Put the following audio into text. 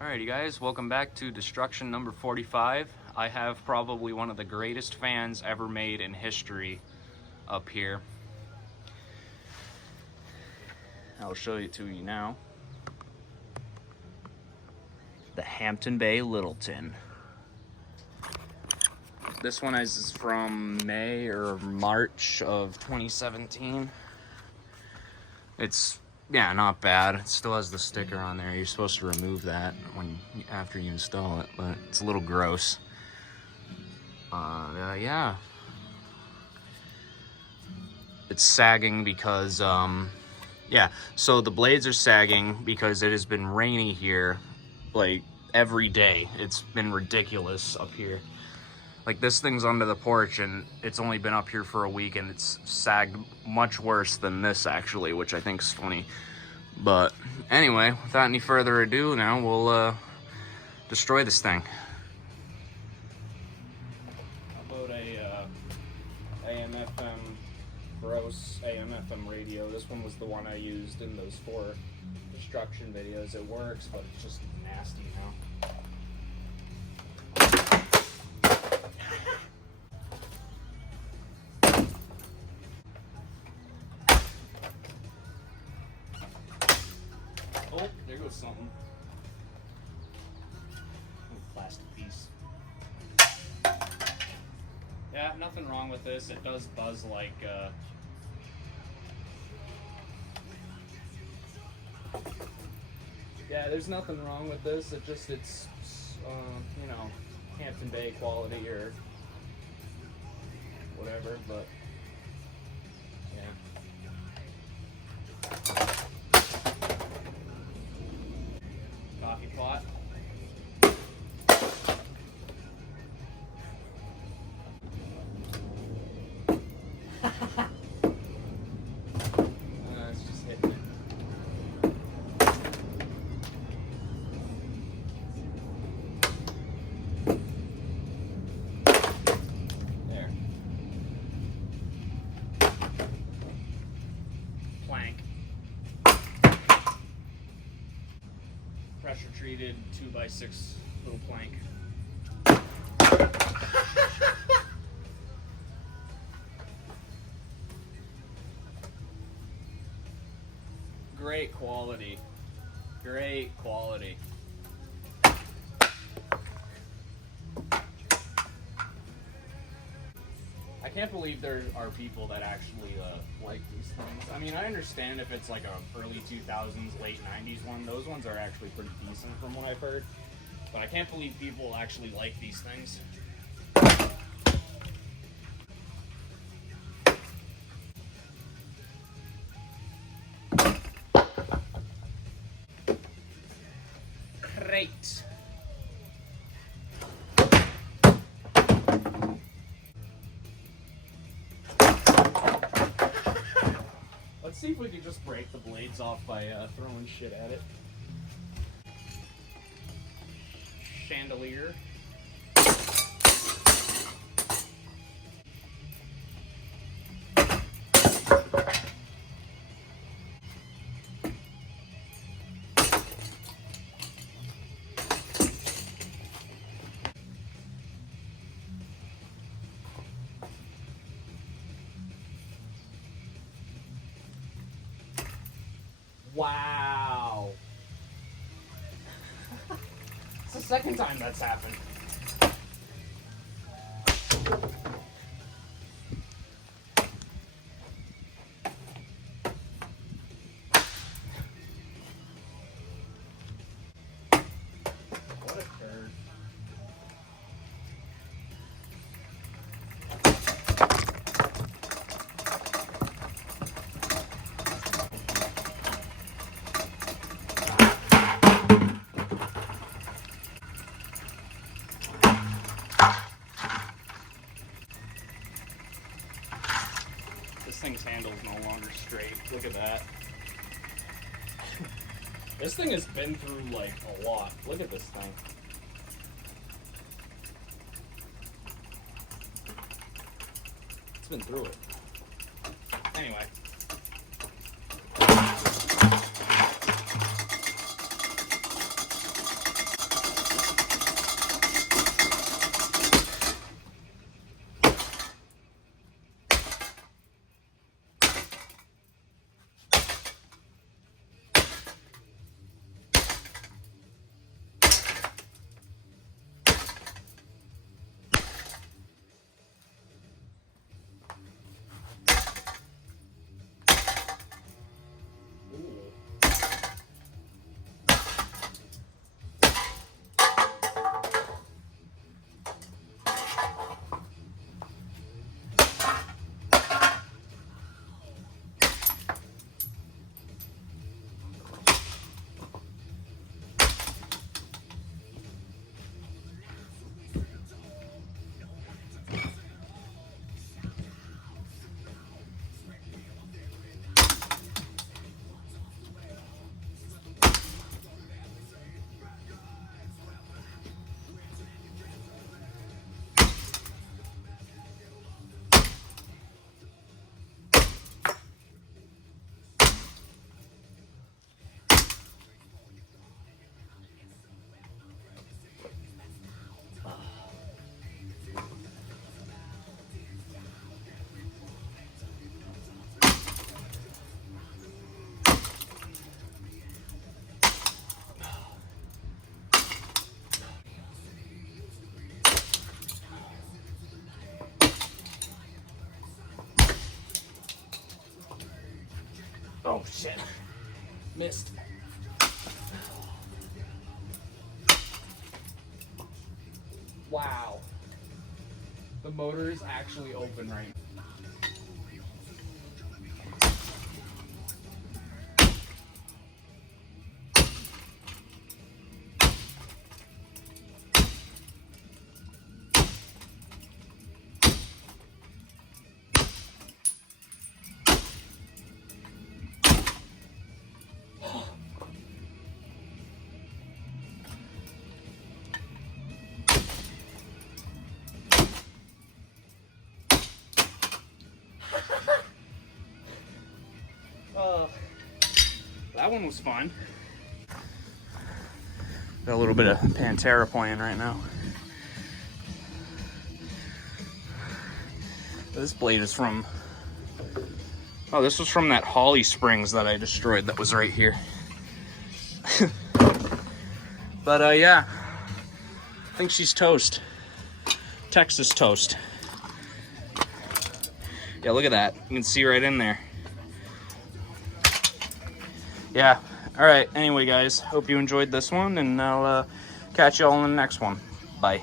Alrighty guys, welcome back to Destruction number 45. I have probably one of the greatest fans ever made in history up here. I'll show it to you now. The Hampton Bay Littleton. This one is from May or March of 2017. It's not bad. It still has the sticker on there. You're supposed to remove that after you install it, but it's a little gross. Yeah. It's sagging because, so the blades are sagging because it has been rainy here, like, every day. It's been ridiculous up here. Like, this thing's under the porch, and it's only been up here for a week, and it's sagged much worse than this, actually, which I think is funny. But anyway, without any further ado, now we'll destroy this thing. How about a AM/FM, gross AM/FM radio? This one was the one I used in those 4 destruction videos. It works, but it's just nasty now. Oh, there goes something. Little plastic piece. Yeah, nothing wrong with this. It does buzz like, yeah, there's nothing wrong with this. It's you know, Hampton Bay quality or whatever, but yeah. Coffee pot. It's just hitting it. There. Plank. Pressure treated 2x6 little plank. Great quality. Great quality. I can't believe there are people that actually like these things. I mean, I understand if it's like a early 2000s, late 90s one. Those ones are actually pretty decent from what I've heard. But I can't believe people actually like these things. Great. Let's see if we can just break the blades off by throwing shit at it. Chandelier. Wow. It's the second time that's happened. What a turd. This thing's handle is no longer straight. Look at that. This thing has been through like a lot. Look at this thing. It's been through it. Anyway. missed. Wow. The motor is actually open right now. That one was fun. Got a little bit of Pantera playing right now. This blade is from... Oh, this was from that Holly Springs that I destroyed that was right here. But yeah, I think she's toast. Texas toast. Yeah, look at that. You can see right in there. Yeah, all right. Anyway, guys, hope you enjoyed this one, and I'll catch you all in the next one. Bye.